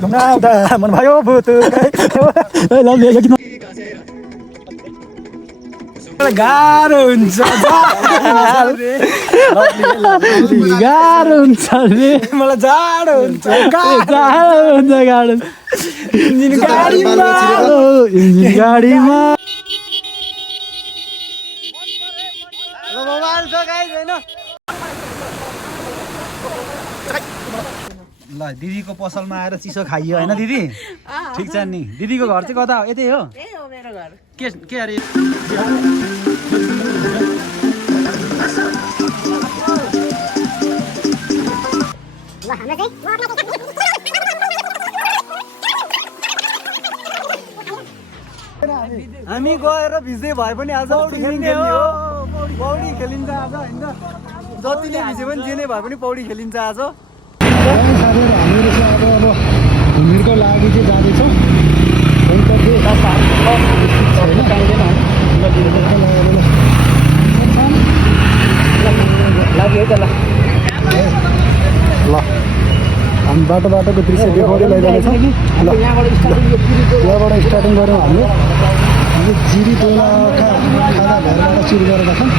घुम्न आउँदा मन भयो भुतुकै गाह्रो हुन्छ गाह्रो हुन्छ रे मलाई जाडो हुन्छ गाह्रो इन्जिन गाडीमा इन्जिन गाडीमा ल दिदीको पसलमा आएर चिसो खाइयो होइन दिदी ठिक छ नि दिदीको घर चाहिँ कता हो यतै हो मेरो घर के अरे हामी गएर भिज्दै भए पनि आज पौडी खेल्ने हो पौडी खेलिन्छ आज होइन जतिले भिजे पनि जे नै भए पनि पौडी खेलिन्छ आज साथीहरू हामीहरू चाहिँ अब घुमिरको लागि चाहिँ जाँदैछौँ ल हामी बाटोको दृश्य देखाउँदै लैजानेछौँ ल यहाँबाट स्टार्टिङ गऱ्यौँ हामीले जिरी पहिला खाना घरबाट सुरु गरेर छौँ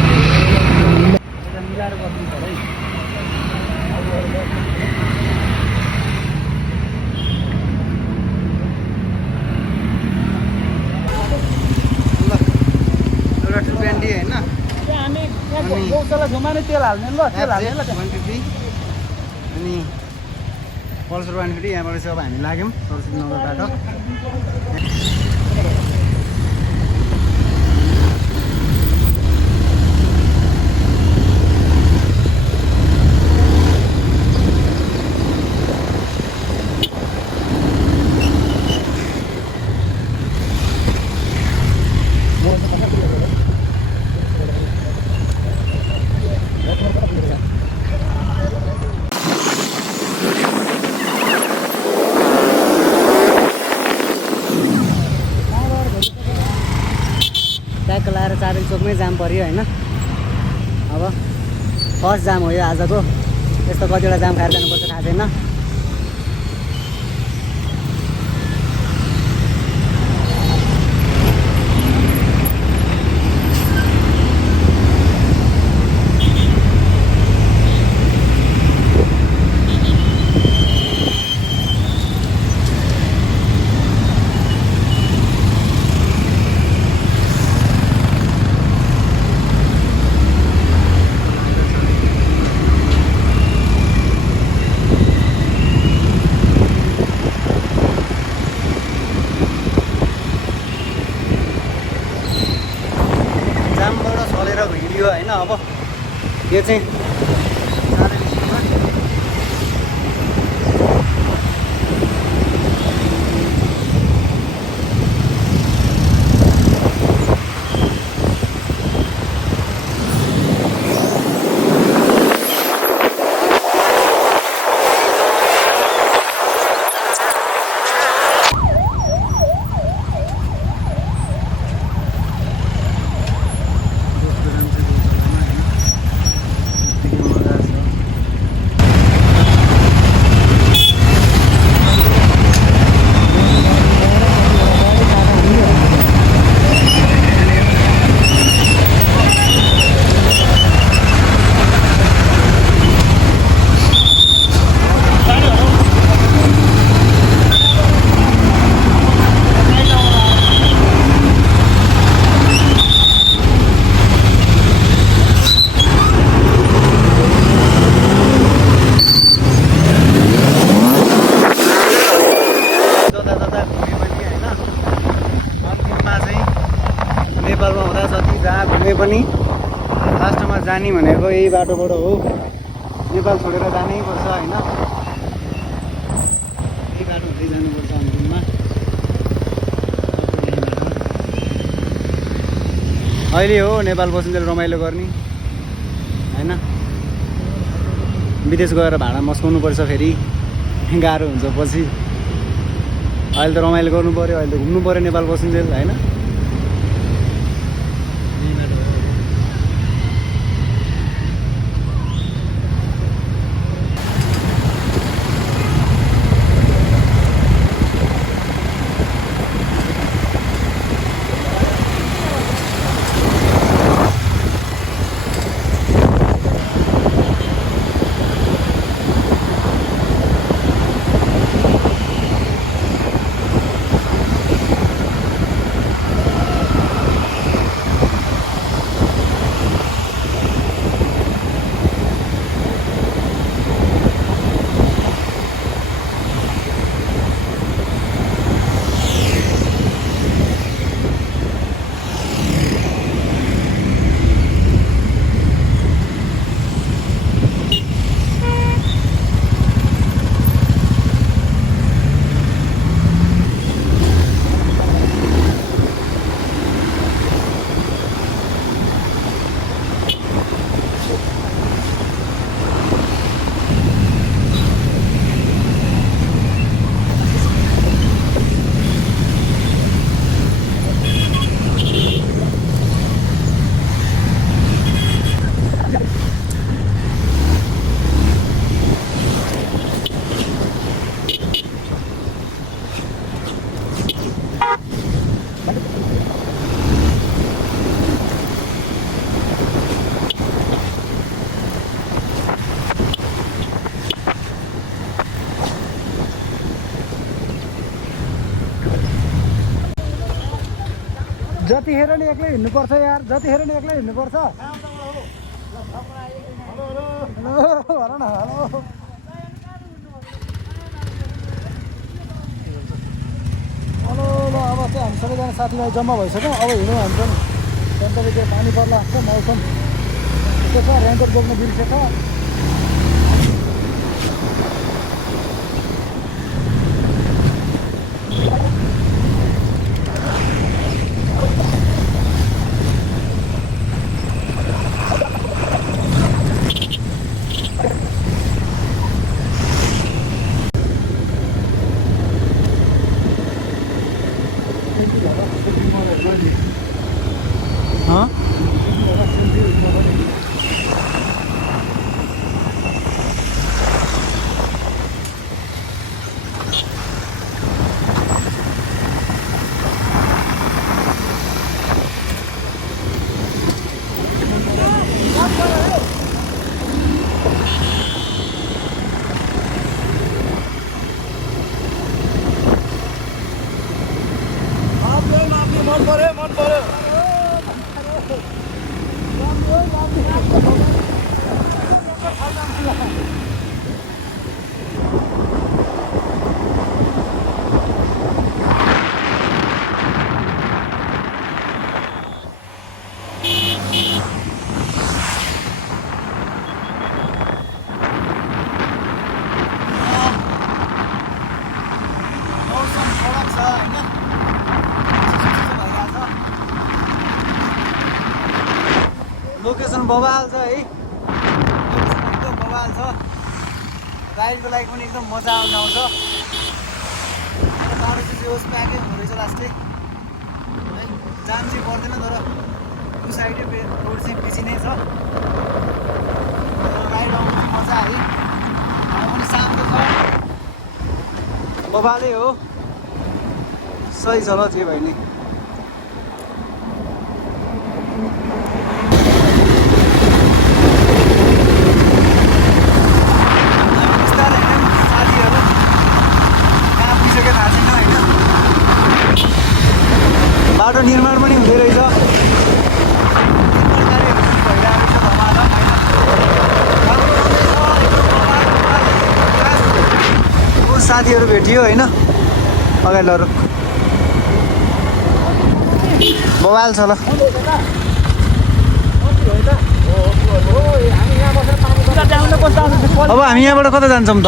गौशाला छेउमा नै तेल हाल्ने ल तेल हाल्ने ल 150 अनि पल्सर 150 यहाँबाट चाहिँ अब हामी लाग्यौँ सरस्वती नगरबाट ट्याक्क लाएर चारै चोकमै जाम पऱ्यो होइन अब फर्स्ट जाम हो यो आजको यस्तो कतिवटा जाम खाएर जानुपर्छ थाहा छैन भिडियो होइन अब यो चाहिँ पनि लास्टमा जाने भनेको यही बाटोबाट हो नेपाल छोडेर जानै पर्छ होइन यही बाटो हुँदै जानुपर्छ अन्तिममा अहिले हो नेपाल बसिन्जेल रमाइलो गर्ने होइन विदेश गएर भाडा मस्काउनु पर्छ फेरि गाह्रो हुन्छ पछि अहिले त रमाइलो गर्नु पर्यो अहिले त घुम्नु पर्यो नेपाल बसिन्जेल होइन जतिखेर नि एक्लै हिँड्नुपर्छ यार, जतिखेर नि एक्लै हिँड्नुपर्छ। हेलो भन न, हेलो। हेलो ल अब चाहिँ हामी सबैजना साथीभाइ जम्मा भइसक्यौँ। अब हिँडौँ हामी पनि। त्यहाँदेखि त्यो पानी पर्ला जस्तो मौसम यस्तो छ। रेनकोट बोक्न बिर्सेछ। हाँ लोकेसन बवाल छ है। लोकेसन एकदम बवाल छ। राइडको लागि पनि एकदम मजा आउँछ। बाटो चाहिँ होस् प्याकै हुँदो रहेछ लास्टै है। जान चाहिँ पर्दैन तर टु साइडै रोड चाहिँ पछि नै छ। राइड आउनु चाहिँ मजा है। हावा पनि शान्त छ। बवालै हो। सही छ ल त्यही भयो नि। बाटो निर्माण पनि हुँदै रहेछ। निर्माण कार्यहरू पनि भइरहेको छ धमाधम होइन। साथीहरू भेटियो होइन। अगाडि लर बवाल छ ल। अब हामी यहाँबाट कता जान्छौँ त?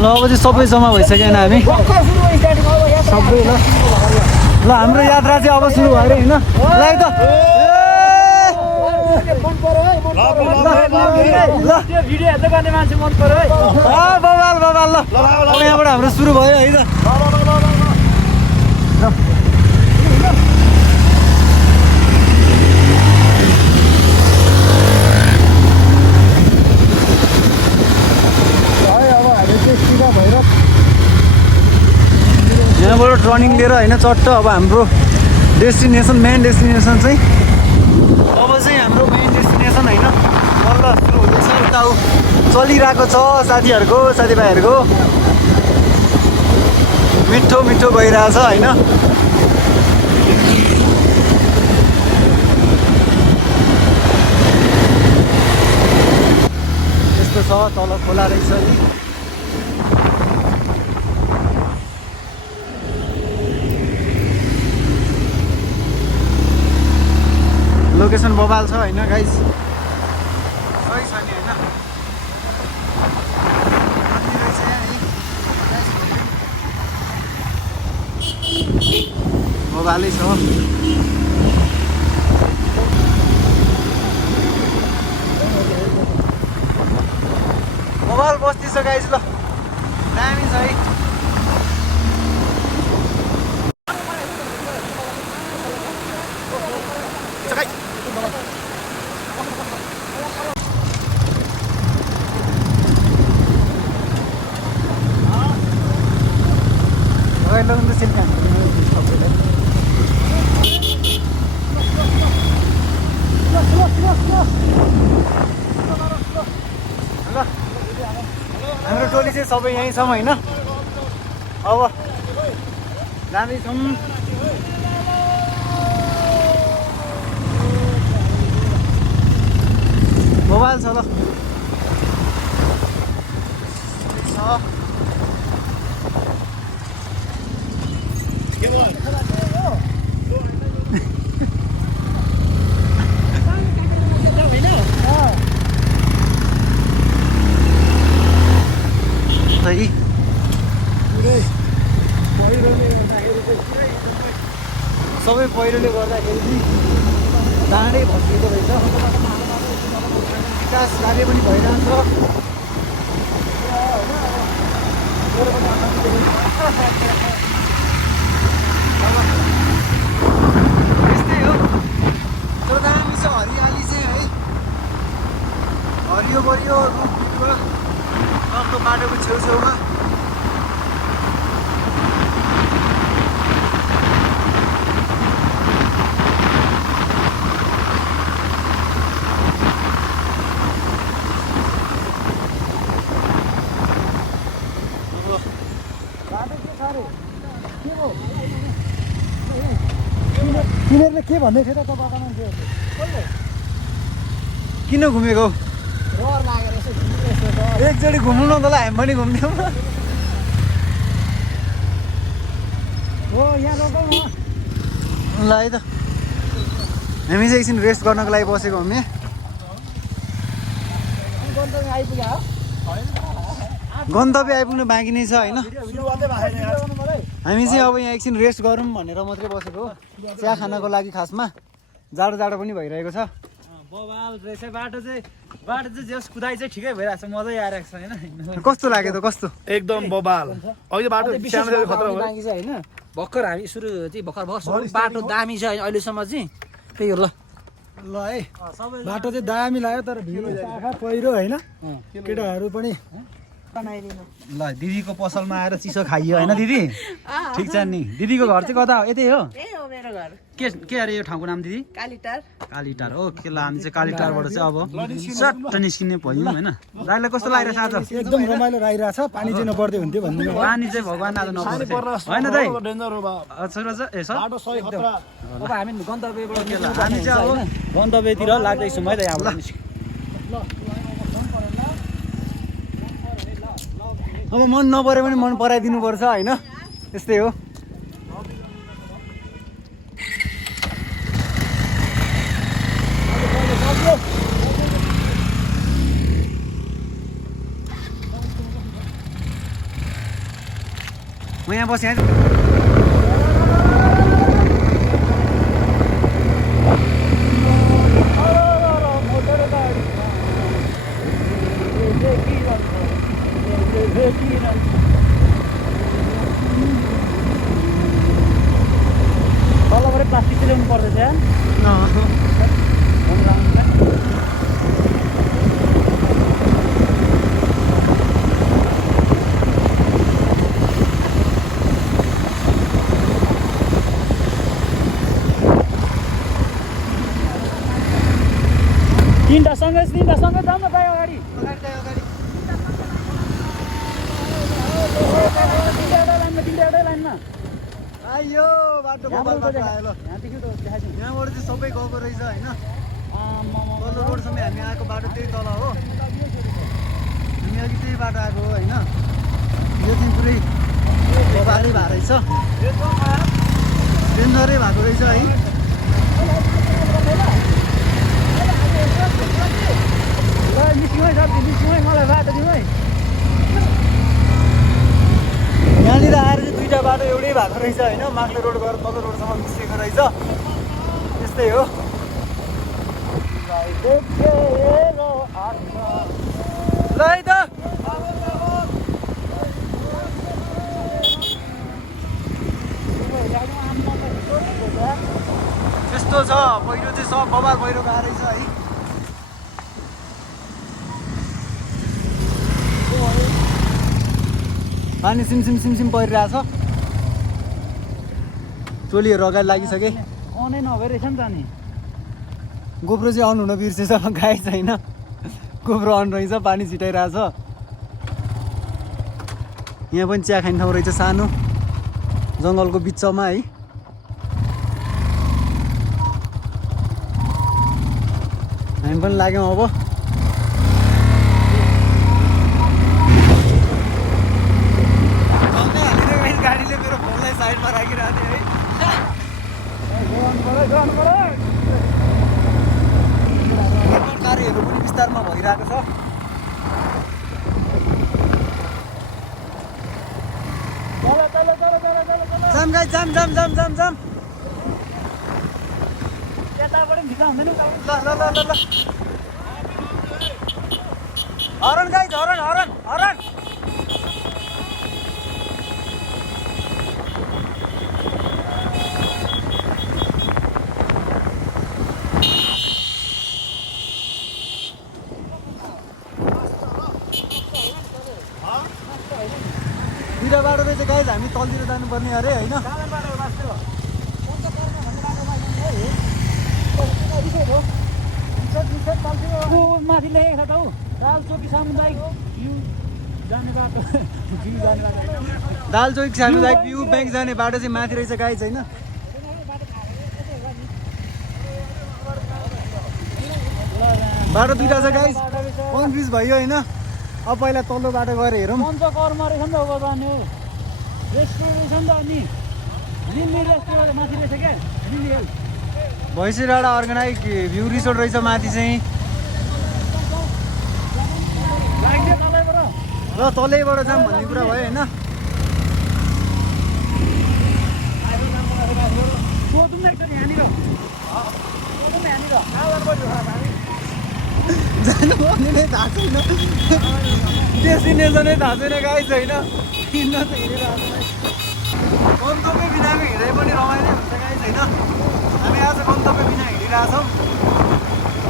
ल अब चाहिँ सबै जम्मा भइसक्यो होइन हामी सबै। ल हाम्रो यात्रा चाहिँ अब सुरु भयो होइन। लाइ त बवाल बवाल ल। अब यहाँबाट हाम्रो सुरु भयो है त। यहाँबाट टर्निङ लिएर होइन चट्ट अब हाम्रो डेस्टिनेसन मेन डेस्टिनेसन चाहिँ अब चाहिँ हाम्रो मेन डेस्टिनेसन होइन बल्ल सुरु हुँदैछ। उता चलिरहेको छ साथीहरूको साथीभाइहरूको मिठो मिठो गइरहेछ होइन। यस्तो छ तल खोला रहेछ नि। लोकेसन बवाल छ होइन गाइस। सही छ नि होइन। बवालै छ। बवाल बस्ती छ गाइस ल। दामी छ है। हाम्रो टोली चाहिँ सबै यहीँ छौँ होइन अब जाँदैछौँ मोबाइल छ ल सबै पहिरोले गर्दाखेरि चाहिँ डाँडै भत्किएको रहेछ विकास कार्य पनि भइरहन्छ यस्तै हो तर दामी छ हरियाली चाहिँ है हरियो बरियो रुख बिरुवा अर्को बाटोको छेउछेउमा तिनीहरूले के भन्दै थियो त तपाईँको मान्छेहरूले किन घुमेको एकचोटि घुम्नु न तँलाई हामी पनि घुम्थ्यौँ हो यहाँ रोकौँ न ल है त हामी चाहिँ एकछिन रेस्ट गर्नको लागि बसेको हामी गन्तव्य आइपुग्नु बाँकी नै छ होइन हामी चाहिँ अब यहाँ एकछिन रेस्ट गरौँ भनेर मात्रै बसेको हो चिया खानको लागि खासमा जाडो जाडो पनि भइरहेको छ बवाल रहेछ बाटो चाहिँ जस कुदाइ चाहिँ ठिकै भइरहेको छ मजै आइरहेको छ होइन कस्तो लाग्यो त कस्तो एकदम बबाल अहिले बाटो सानो खतरा हो बाँकी छ होइन भर्खर हामी भर्खर बाटो दामी छ अहिलेसम्म चाहिँ त्यही हो ल ल है बाटो चाहिँ दामी लाग्यो तर भिड आँखा पहिरो होइन केटाहरू पनि ल दिदीको पसलमा आएर चिसो खाइयो होइन दिदी ठिक छ नि दिदीको घर चाहिँ कता हो यतै हो मेरो घर के अरे यो ठाउँको नाम दिदी कालीटार हो के ल हामी चाहिँ कालीटारबाट चाहिँ अब सट्ट निस्किने भयौँ होइन दाइलाई कस्तो लागिरहेछ आज एकदम रमाइलो लागिरहेछ पानी चाहिँ नपर्दै हुन्थ्यो भन्नु पानी चाहिँ भगवान् आज नपर्छ होइन दाइ अब हामी गन्तव्यबाट हामी चाहिँ अब गन्तव्यतिर लाग्दैछौँ है त यहाँबाट अब मन नपरे पनि मन पराइदिनु पर्छ होइन यस्तै हो म यहाँ बसेँ तलबाट प्लास्टिक चाहिँ ल्याउनु पर्दैछ तिनवटा सँगै जाउँ न दाइ अगाडि तिनवटा लाइनमा आइयो बाटो यहाँबाट चाहिँ सबै गएको रहेछ होइन तल्लो रोडसम्म हामी आएको बाटो त्यही तल हो हामी अघि त्यही बाटो आएको हो होइन यो चाहिँ पुरै बबालै भएको रहेछ डेन्जरै भएको रहेछ है मलाई बाटो दिउँ है यहाँनिर आएर चाहिँ दुईवटा बाटो एउटै भएको रहेछ होइन माक्लो रोड गएर तल्लो रोडसम्म मिसिएको रहेछ त्यस्तै हो ल है त त्यस्तो छ पहिरो चाहिँ सब बबाल पहिरो गएको रहेछ है पानी सिमसिम परिरहेछ टोलीहरू अगाडि लागिसके अनै नभइरहेछ नि त नि गोप्रो चाहिँ अन हुन बिर्सेछ गाई छैन गोप्रो अन रहेछ पानी छिटाइरहेछ यहाँ पनि चिया खाने ठाउँ रहेछ सानो जङ्गलको बिचमा है। हामी पनि लाग्यौँ अब। गाडीले मेरो फोनलाई साइडमा राखिरहेको थियो है। कार्यहरू पनि विस्तारमा भइरहेको छ। जाम गाइस जाम जाम जाम जाम जाम। ल हरन गाइस हरन हरन हरन। दुईटा बाटो रहेछ गाइस, हामी तलतिर जानुपर्ने अरे होइन। माथि लेखेको छ त हौ दालचोकी सामुदायिक भ्यू जाने बाटो दालचोक सामुदायिक भ्यू ब्याङ्क जाने बाटो चाहिँ माथि रहेछ गाइस होइन। बाटो दुईटा छ गाइस, कन्फ्युज भयो होइन। अब पहिला तल्लो बाटो गएर हेरौँ। पञ्चकर्म रहेछ नि त अब जाने हो रेस्टुरेन्ट रहेछ नि त। अनि लिली रेस्टुरेन्ट माथि रहेछ क्या लिली भैँसी डाँडा अर्गेनाइज भ्यू रिसोर्ट रहेछ माथि चाहिँ। र तलैबाट जाऊँ भन्ने कुरा भयो होइन। जानुपर्ने नै थाहा छैन, डेस्टिनेसनै थाहा छैन गाइस होइन। हिँड्न त हिँडिरहेको गन्तव्य बिनाको हिँडाइ पनि रमाइलो हुन्छ गाइस होइन। हामी आज गन्तव्य बिना हिँडिरहेछौँ।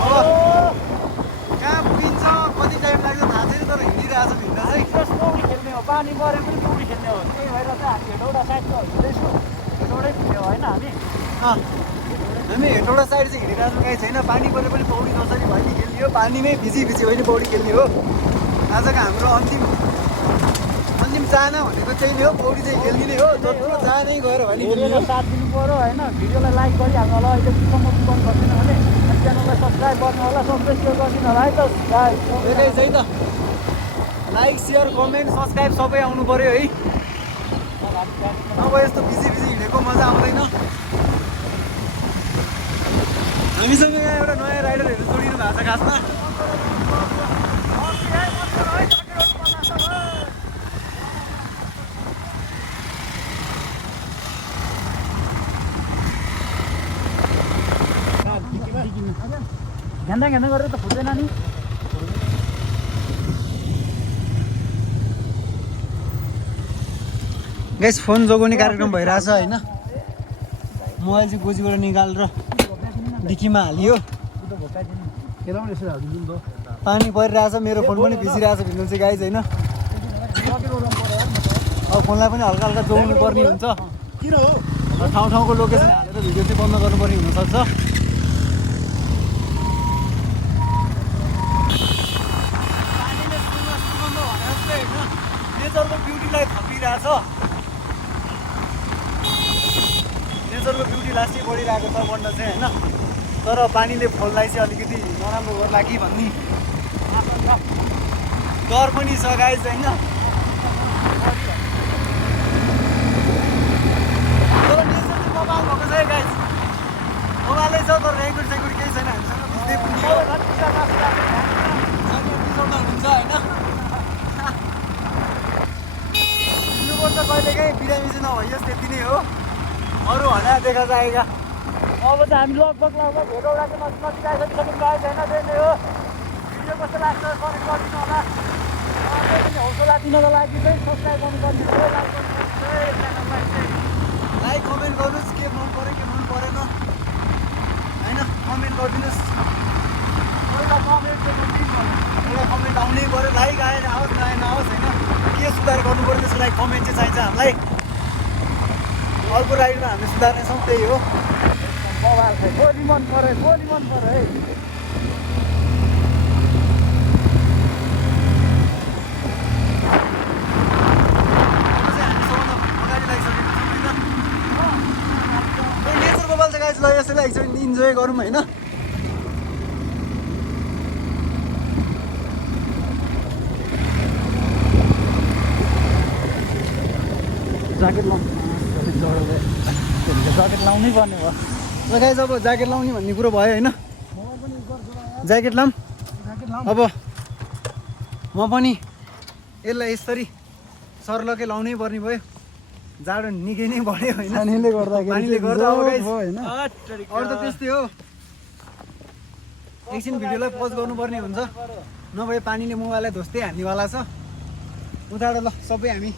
अब कहाँ पुगिन्छ कति टाइम लाग्छ थाहा छैन, तर हिँडिरहेछौँ हिँड्दा चाहिँ। पौडी खेल्ने हो, पानी पऱ्यो पनि पौडी खेल्ने हो। त्यही भएर चाहिँ हामी हेटौँडा साइडमा हिँड्दैछु। हेटौँडै पुग्यो होइन हामी हेटौँडा साइड चाहिँ हिँडिरहेछौँ गाइस होइन। पानी पऱ्यो पनि पौडी जसरी भयो नि खेल्ने हो, पानीमै भिजी भिजी होइन पौडी खेल्ने हो। आजको हाम्रो अन्तिम चाहना भनेको त्यही नै हो, पौडी चाहिँ खेल्ने हो। जत्रो चाहनै गएर भने भिडियोलाई साथ दिनु पऱ्यो होइन। भिडियोलाई लाइक गरिहाल्नु होला, अहिलेसम्म पुग्नु सक्दैन भने च्यानललाई सब्सक्राइब गर्नु होला, सब्सक्राइब गरिदिनु होला है त गाइस है त। लाइक सेयर कमेन्ट सब्सक्राइब सबै आउनु पऱ्यो है। अब यस्तो भिजी भिजी हिँडेको मजा आउँदैन। हामीसँग यहाँ एउटा नयाँ राइडरहरू जोडिनु भएको छ खासमा। घेन्दा घेन्दा गरेर त फुट्दैन नि। गाइस फोन जोगाउने कार्यक्रम भइरहेछ होइन। मोबाइल चाहिँ गोजीबाट निकालेर डिक्कीमा हालियो। पानी परिरहेछ, मेरो फोन पनि भिजिरहेछ भिन्नु चाहिँ गाइस होइन। अब फोनलाई पनि हल्का हल्का जोड्नु पर्ने हुन्छ। ठाउँ ठाउँको लोकेसन हालेर भिडियो चाहिँ बन्द गर्नुपर्ने हुनसक्छ। नेचरको ब्युटीलाई थपिरहेछ। नेचरको ब्युटी लास्टै बढिरहेको छ बन्द चाहिँ होइन। तर पानीले फोनलाई चाहिँ अलिकति नराम्रो गर्ला कि भन्ने डर पनि छ गाइस होइन। तर नेचर चाहिँ बबाल भएको छ है गाइस, बबालै छ। तर रेकर्ड सेकर्ड केही छैन हामीसँग, बुझ्दै पुग्यो हुन्छ होइन। त कहिलेकाहीँ बिरामी चाहिँ नभइयोस् त्यति नै हो, अरू हना देखा जाएगा। अब चाहिँ हामी लगभग हेटौँडा चाहिँ नजिक आइसकिसक्यौँ गाइस होइन। त्यही नै हो। भिडियो कस्तो लाग्छ कमेन्ट गरिदिनु होला। हौसला दिनको लागि चाहिँ सब्सक्राइब गर्नुपर्ने हो, लाइक कमेन्ट गर्नुहोस्। के मन पऱ्यो के मन परेन होइन कमेन्ट गरिदिनुहोस्। एउटा कमेन्ट आउनै पऱ्यो। लाइक आएर आओस् नआएन आओस् होइन। के सुधार गर्नु पऱ्यो त्यसको लागि कमेन्ट चाहिँ चाहिन्छ हामीलाई। अर्को राइडमा हामी सुधार्नेछौँ, त्यही हो। बबाल छ। गोली मन पऱ्यो है। इन्जोय गरौँ होइन। ज्याकेट लाउनै पर्ने भयो। गाइस अब ज्याकेट लाउने भन्ने कुरो भयो होइन। ज्याकेट लाऊँ अब म पनि यसलाई यसरी सर्लकै लाउनै पर्ने भयो। जाडो निकै नै बढ्यो होइन पानीले गर्दाखेरि पानीले गर्दा अब गाइस होइन अरू त त्यस्तै हो। एकछिन भिडियोलाई पज गर्नुपर्ने हुन्छ नभए पानीले मोबाइललाई धोस्दै हान्नेवाला छ। उताबाट ल सबै हामी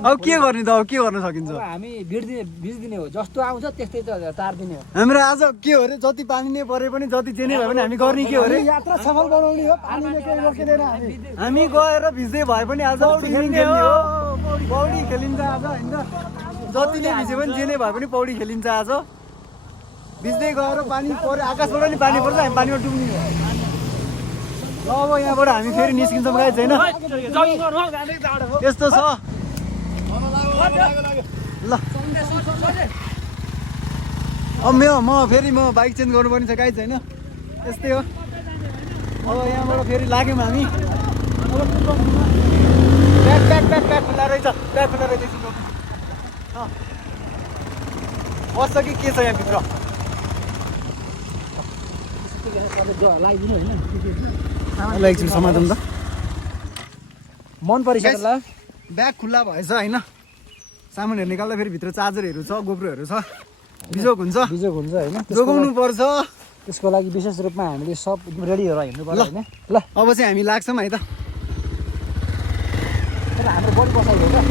अब के गर्ने त अब के गर्न सकिन्छ। हामी भिज्दिने हो जस्तो आउँछ त्यस्तै तार्दिने हो। हाम्रो आज के हो अरे जति पानी नै परे पनि जति जे नै भए पनि हामी गर्ने के हो अरे यात्रा सफल बनाउने हो। पानीले केही रोकिँदैन हामी गएर भिज्दै भए पनि आज खेल्ने हो। पौडी खेलिन्छ आज होइन। जति नै भिजे पनि जे नै भए पनि पौडी खेलिन्छ आज। भिज्दै गएर पानी पऱ्यो आकाशबाट नि पानी पर्छ हामी पानीमा डुब्ने हो। ल अब यहाँबाट हामी फेरि निस्किन्छौँ गाइस होइन। यस्तो छ ल अब म फेरि बाइक चेन्ज गर्नुपर्ने छ गाइस होइन। यस्तै हो अब यहाँबाट फेरि लाग्यौँ हामी। ब्याग खुल्ला रहेछ ब्याग खुल्ला रहेछ बस्छ कि के छ यहाँभित्र। एकछिन समाधान त मन परिसक्यो ल। ब्याग खुल्ला भएछ होइन। सामानहरू निकाल्दा फेरि भित्र चार्जरहरू छ गोप्रोहरू छ बिजोग हुन्छ होइन। जोगाउनु पर्छ। त्यसको लागि विशेष रूपमा हामीले सब रेडी भएर हिँड्नु पर्यो होइन। ल अब चाहिँ हामी लाग्छौँ है त। हाम्रो बडी बसाइदियो क्या।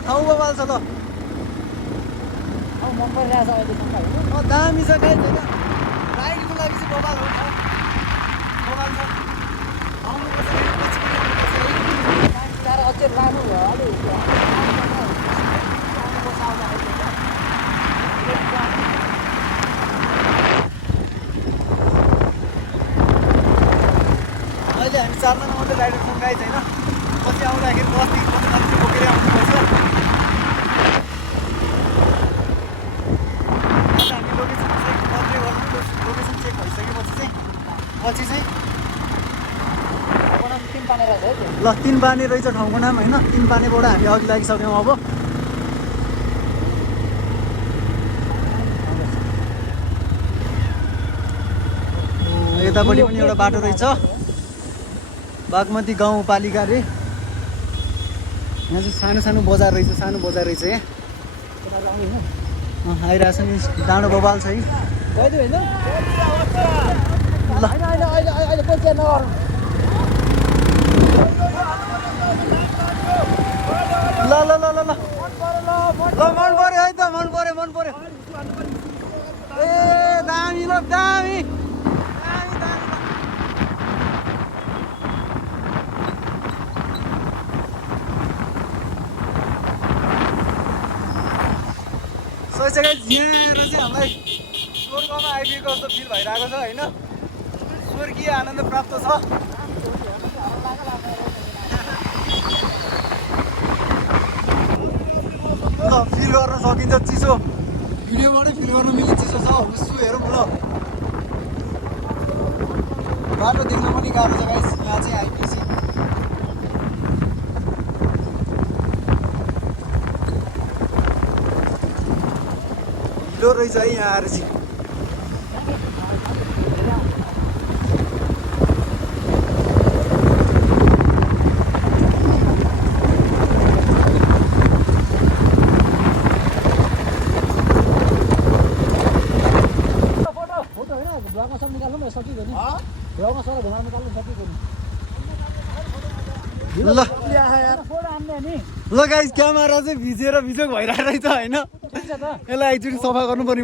ठाउँ बबाल छ ल मन परिरहेछ अहिले दामी छ गाइस होइन। राइडको लागि चाहिँ बबाल हो बबाल छ। अझै लानु भयो अलिक अहिले हामी 4 जना मात्रै राइडर छौँ गाइस होइन। पछि आउँदाखेरि बसदेखि मान्छे बोकेर आउनुपर्छ। हामी लोकेसन चेक मात्रै गर्नु। लोकेसन चेक भइसकेपछि चाहिँ पछि चाहिँ 3 पानी रहेछ है। ल 3 पानी रहेछ ठाउँको नाम होइन। 3 पानीबाट हामी अघि लागिसक्यौँ अब। यतापट्टि पनि एउटा बाटो रहेछ बागमती गाउँपालिका रे। यहाँ चाहिँ सानो सानो बजार रहेछ यहाँ आइरहेछ नि। डाँडो बबाल छ है गइदियो होइन। ल अहिले पैसा नगर ल ल ल ल ल मन पर्यो है त मन पर्यो। ए दामी ल दामी सोच यहाँ चाहिँ हामीलाई स्वर्गमा आइपुगेको जस्तो फिल भइरहेको छ होइन। स्वर्गीय आनन्द प्राप्त छ। फिल गर्न सकिन्छ चिसो। भिडियोबाटै फिल गर्न मिल्ने चिसो छ। उसो हेरौँ ल। बाटो देख्न पनि गाह्रो छ गाइस यहाँ चाहिँ आइपुगेपछि। हिलो रहेछ है यहाँ आएर चाहिँ। ल गाइस क्यामेरा चाहिँ भिजेर भिजोक भइरहेको रहेछ होइन। यसलाई एकचोटि सफा गर्नु पर्ने।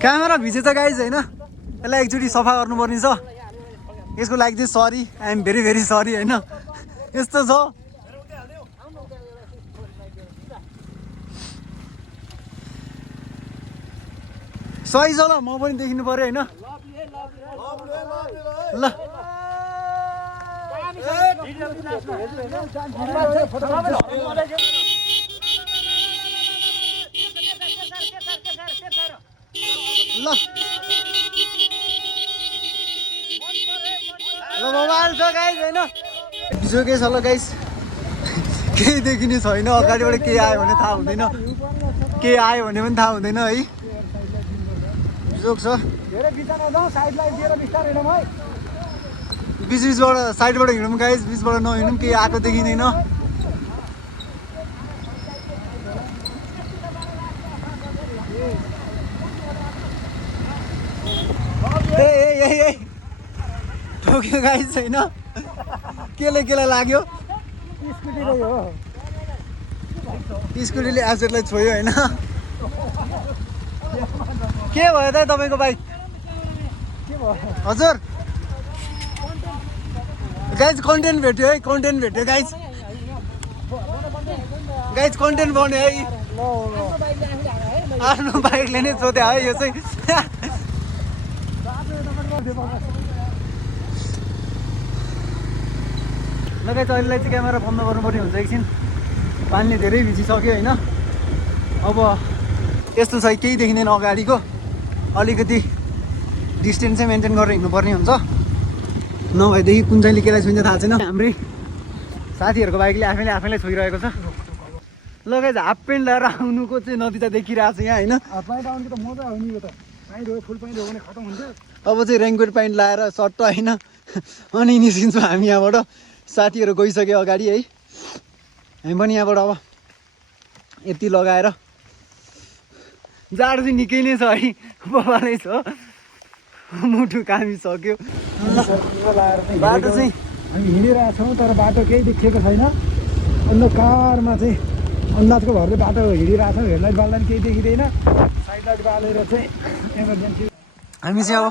क्यामेरा भिजेछ गाइस होइन। यसलाई एकचोटि सफा गर्नुपर्ने छ। यसको लागि चाहिँ sorry I am very very sorry होइन। यस्तो छ सही छ ल म पनि देखिनु पर्यो होइन ल मोबाइल छ गाइस होइन बिजोकै छ ल गाइस केही देखिने छैन अगाडिबाट के आयो भने थाहा हुँदैन के आयो भने पनि थाहा हुँदैन है बिजोक छ बिचबिचबाट साइडबाट हिँडौँ गाइस बिचबाट नहिँडौँ केही आएको देखिँदैन ए ठोक्यो गाइस छैन केले लाग्यो स्कुटीले एसेटलाई छोयो होइन के भयो त तपाईँको बाइक हजुर गाइज कन्टेन्ट भेट्यो है कन्टेन्ट भेट्यो गाइज कन्टेन्ट बन्यो है आफ्नो बाइकले नै सोध्यो है यो चाहिँ ल गाइज अहिलेलाई चाहिँ क्यामेरा बन्द गर्नुपर्ने हुन्छ एकछिन पानीले धेरै भिजिसक्यो होइन अब यस्तो छ केही देखिँदैन अगाडिको अलिकति डिस्टेन्स चाहिँ मेन्टेन गरेर हिँड्नुपर्ने हुन्छ नभएदेखि कुन चाहिँले केलाई छुइन्छ थाहा छैन हाम्रै साथीहरूको बाइकले आफैलाई छोइरहेको छ ल गाइज हाफ प्यान्ट लगाएर आउनुको चाहिँ नतिजा देखिरहेको छ यहाँ होइन अब चाहिँ रेनकोट प्यान्ट लगाएर सर्ट होइन अनि निस्किन्छौँ हामी यहाँबाट साथीहरू गइसक्यो अगाडि है हामी पनि यहाँबाट अब यति लगाएर जाडो चाहिँ निकै नै छ है बबालै छ मुटु कामिसक्यो बाटो चाहिँ हामी हिँडिरहेको छौँ तर बाटो केही देखिएको छैन अन्धकारमा चाहिँ अन्दाजको भरले बाटो हिँडिरहेको छौँ हेडलाइट बाल्दा केही देखिँदैन साइड लाइट बालेर चाहिँ इमर्जेन्सी हामी चाहिँ अब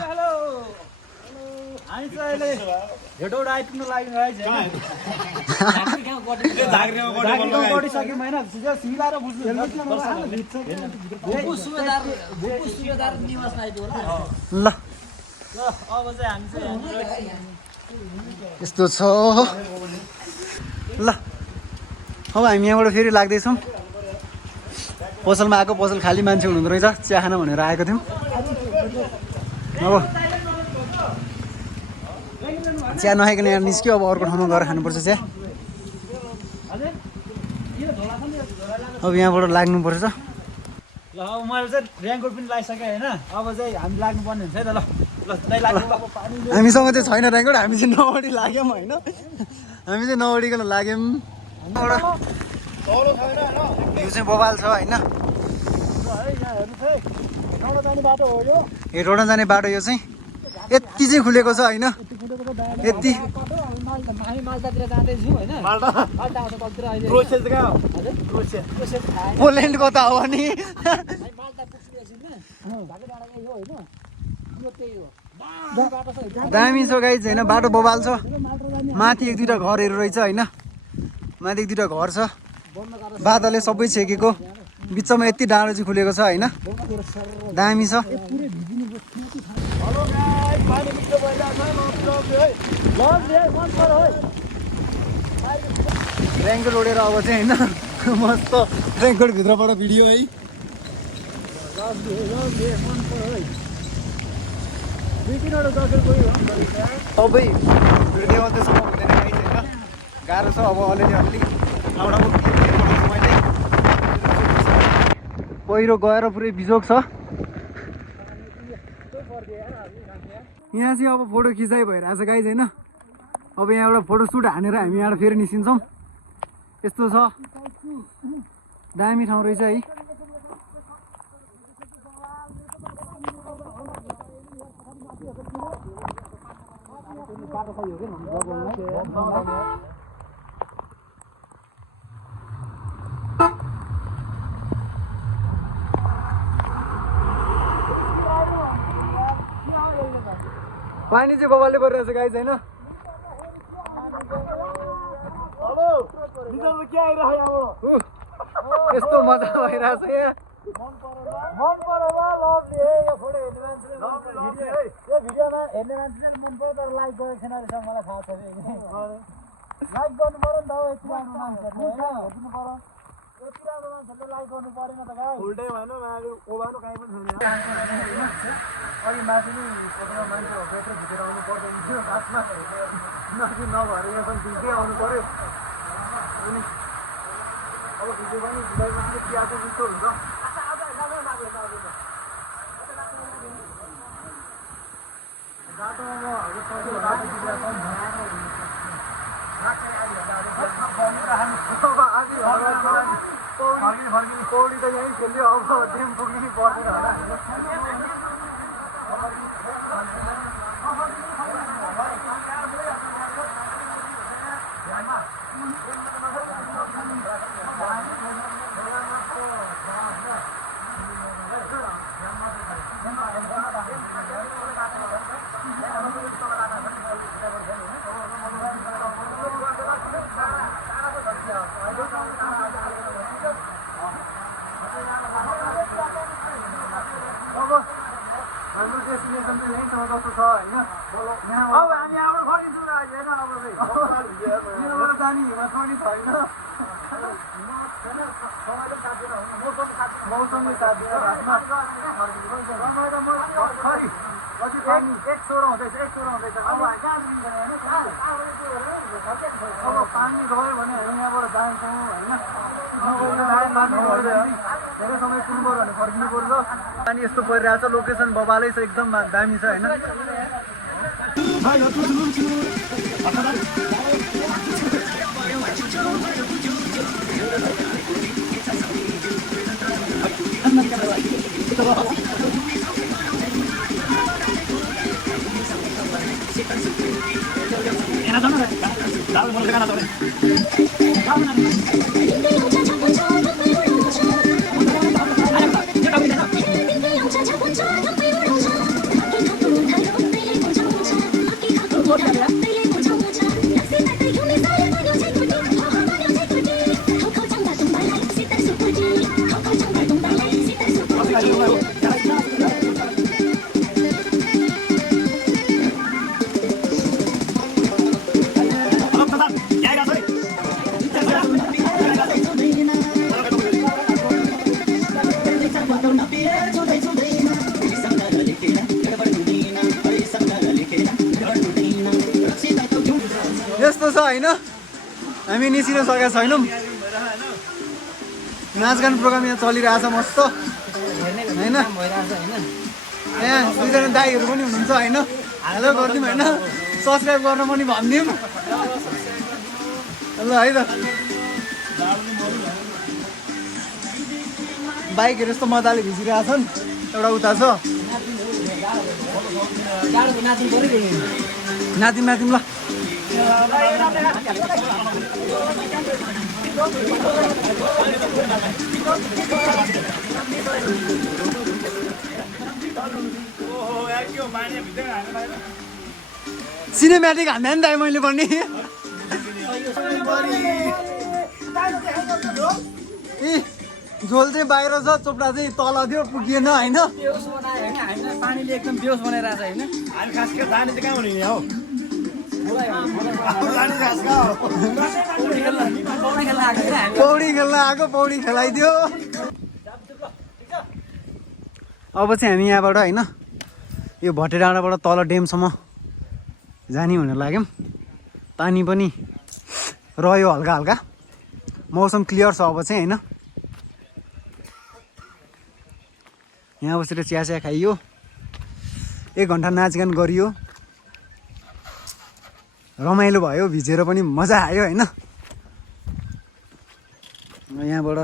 हामी चाहिँ अहिले हेटौँडा आइपुग्नु लागि गइसक्यौँ होइन सिलाएर ल अब चाहिँ हामी चाहिँ यस्तो छ ल अब हामी यहाँबाट फेरि लाग्दैछौँ पसलमा आएको पसल खाली मान्छे हुनुहुँदो रहेछ चिया खान भनेर आएको थियौँ अब चिया नखाइकन यहाँ निस्क्यो अब अर्को ठाउँमा गएर खानुपर्छ चिया अब यहाँबाट लाग्नुपर्छ ल अब मैले चाहिँ रेनकोट पनि लगाइसकेँ होइन अब चाहिँ हामी लाग्नुपर्ने हुन्छ है त ल हामीसँग चाहिँ छैन रेनकोट हामी चाहिँ नौडी लाग्यौँ होइन हामी चाहिँ नौडिकन लाग्यौँ भ्यू चाहिँ बबाल छ होइन ए रोडमा जाने बाटो यो चाहिँ यति चाहिँ खुलेको छ होइन यति पोल्यान्डको त हो नि दामी छ गाइज होइन बाटो बबाल छ माथि एक दुईवटा घरहरू रहेछ होइन माथि एक दुईवटा घर छ बादलले सबै छेकेको बिचमा यति डाँडो चाहिँ खुलेको छ होइन दामी छ रेनकोट ओढेर अब चाहिँ होइन मस्त रेनकोट भित्रबाट भिडियो है सबै भिडियो मात्रै हुँदैन गाइस होइन गाह्रो छ अब अलिअलि मैले पहिरो गएर पुरै बिजोक छ यहाँ चाहिँ अब फोटो खिचाइ भइरहेको छ गाइस होइन अब यहाँ एउटा फोटोसुट हानेर हामी यहाँबाट फेरि निस्किन्छौँ यस्तो छ दामी ठाउँ रहेछ है पानी चाहिँ बबालले परिरहेछ गाइस होइन यस्तो मजा भइरहेछ यहाँ मन पऱ्यो बा लभली हे यो फोटो हेर्ने मान्छेले यो भिडियोमा हेर्ने मान्छेले मन पऱ्यो तर लाइक गरेको छैन रहेछ मलाई थाहा छ लाइक गर्नु पऱ्यो नि त यति राम्रो मान्छेहरू हेर्नु पऱ्यो यति राम्रो मान्छेहरूले लाइक गर्नु परेन त गाई उल्टै भएन ओभानो काहीँ पनि छैन अघि माथि नै फोटोमा मान्छे यत्रो झिकेर आउनु पर्दैन थियो खासमा नभएर यहाँ पनि झिकै आउनु पऱ्यो अनि अब भिडियो पनि भिडियोपछि चियाको जस्तो हुन्छ बाटोमा पौडी त यहीँ खेल्यो अब डेम पुग्नु नि पर्दैन होला हाम्रो डेस्टिनेसन चाहिँ यहीँसम्म जस्तो छ होइन अब हामी यहाँबाट फर्किन्छौँ र अहिले होइन अब यहाँबाट जाने हिम्मत पनि छैन मौसमले साथ दिन्छ घाँसमा खै अझै पानी एक सोह्र हुँदैछ अब अब पानी गयो भने हामी यहाँबाट जान्छौँ होइन धेरै समय कुर्नु पऱ्यो भने फर्किनु पर्छ पानी यस्तो परिरहेछ लोकेसन बबालै छ एकदम दामी छ होइन यस्तो छ होइन हामी निस्किन सकेका छैनौँ नाचगान प्रोग्राम यहाँ चलिरहेछ मस्त होइन यहाँ दुईजना दाईहरू पनि हुनुहुन्छ होइन हेलो गरिदिउँ होइन सब्सक्राइब गर्न पनि भनिदिउँ ल है त बाइकहरू यस्तो मजाले भिजिरहेछन् एउटा उता छ नातिम ल सिनेमेटिक हान्दा नि दाइ मैले पनि झोल चाहिँ बाहिर छ चोपडा चाहिँ तल थियो पुगिएन होइन पानीले एकदम बेहोस बनाइरहेछ होइन हामी खास के जाने चाहिँ कहाँ हुने नि हौ पौडी खेल्न आएको पौडी खेलाइदियो अब चाहिँ हामी यहाँबाट होइन यो भटे डाँडाबाट तल डेमसम्म जाने भनेर लाग्यौँ पानी पनि रह्यो हल्का हल्का मौसम क्लियर छ अब चाहिँ होइन यहाँ बसेर चिया खाइयो 1 घन्टा नाचगान गरियो रमाइलो भयो भिजेर पनि मजा आयो होइन यहाँबाट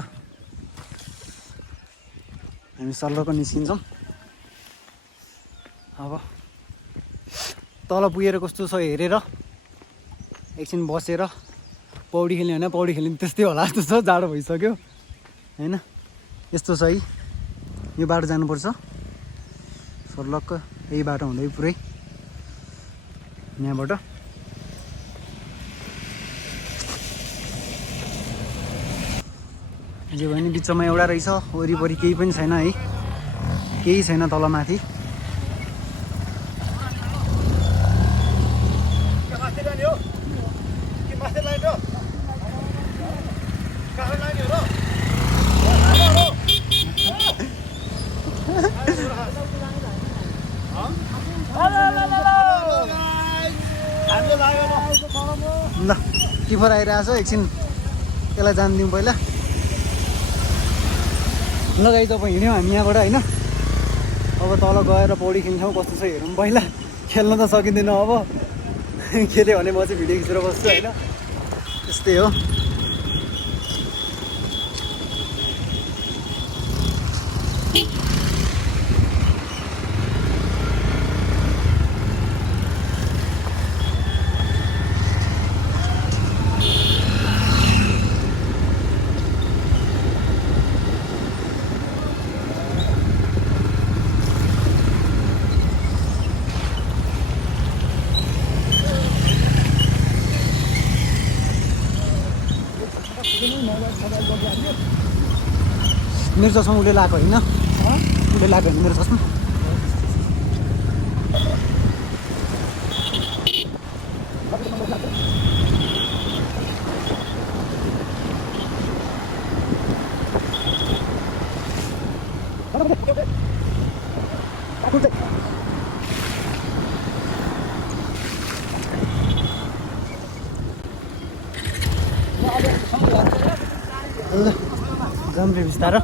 हामी सल्लको निस्किन्छौँ अब तल पुगेर कस्तो छ हेरेर एकछिन बसेर पौडी खेल्ने होइन पौडी खेल्ने त्यस्तै होला जस्तो छ जाडो भइसक्यो होइन यस्तो छ है यो बाटो जानुपर्छ सल्लक्क यही बाटो हुँदै पुरै यहाँबाट जे भयो नि बिचमा एउटा रहेछ, वरिपरि केही पनि छैन है, केही छैन तलमाथि। ल टिफर आइरहेछ, एकछिन त्यसलाई जानिदिउँ पहिला। ल गाई तपाईँ हिँड्यौँ हामी यहाँबाट होइन। अब तल गएर पौडी खेल्छौँ, कस्तो छ हेरौँ पहिला। खेल्न त सकिँदैन अब, खेल्यो भने म चाहिँ भिडियो खिचेर बस्छु होइन, त्यस्तै हो। मेरो चस्मा उसले लगाएको होइन, उसले लगाएको होइन मेरो चस्मा। जाम रे बिस्तारो।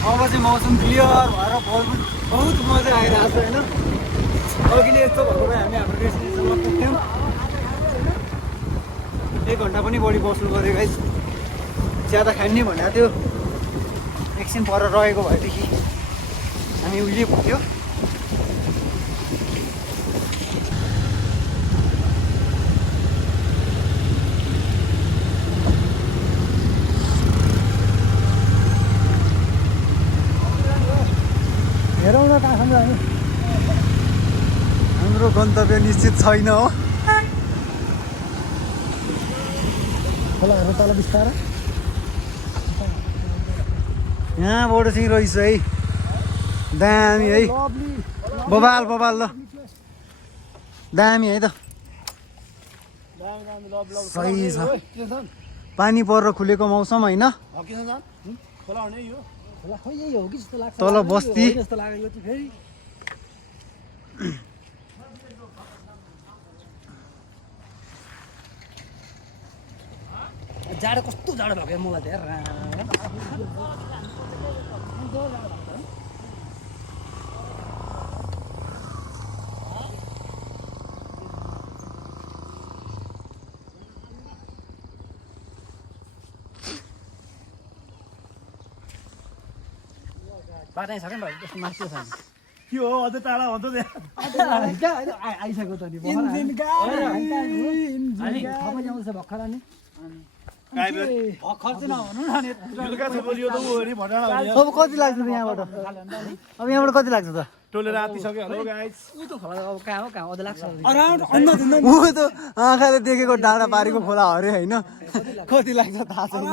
अब चाहिँ मौसम क्लियर भएर बहुत मजा आइरहेको छ होइन। अघि नै यस्तो भएको भए हामी हाम्रो डेस्टिनेसनमा पुग्थ्यौँ। 1 घन्टा पनि बढी बस्नु पऱ्यो गाइस, ज्यादा खाने भनेको थियो। एकछिन पर रहेको भएदेखि हामी उहिले पुग्थ्यो। हेरौँ न कहाँसम्म जाने। हाम्रो गन्तव्य निश्चित छैन हो। होला हेर्नु तल बिस्तारो, यहाँबाट चाहिँ रहेछ है, दामी है, बबाल बबाल। ल दामी है त, सही छ। पानी परेर खुलेको मौसम होइन, तल बस्ती। जाडो कस्तो जाडो भएको मलाई त हेर। बाटो आइसक्यो नि भाइ, त्यस्तो माथि छैन। के हो अझ टाढा भन्छ आइसक्यो त नि भर्खर नि। खर्च नहुनु न। अब कति लाग्छ त यहाँबाट? अब यहाँबाट कति लाग्छ त? टोलेर आतिसक्यो। हेलो गाइस, ऊ त खोला अब कहाँ हो, कहाँ अझ लाग्छ ऊ त आँखाले देखेको डाँडा पारेको खोला अरे होइन। कति लाग्छ थाहा छैन।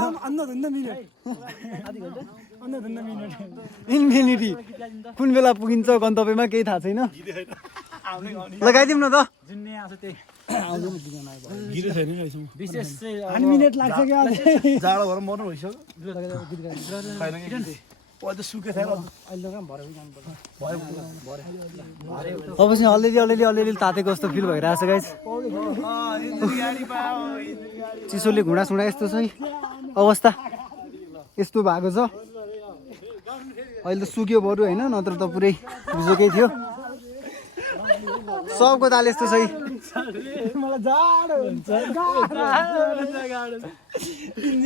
इन्फिनिटी कुन बेला पुगिन्छ गन्तव्यमा केही थाहा छैन। लगाइदिउँ न त। विशेष चाहिँ मिनेट लाग्छ क्या, जाडो भएर मर्नु भइसक्यो। अब चाहिँ अलिअलि तातेको जस्तो फिल भइरहेछ गाइस। चिसोले घुँडा सुँडा यस्तो छ है अवस्था, यस्तो भएको छ। अहिले त सुक्यो बरु होइन, नत्र त पुरै भिजोकै थियो। सबको ताल यस्तो छ है।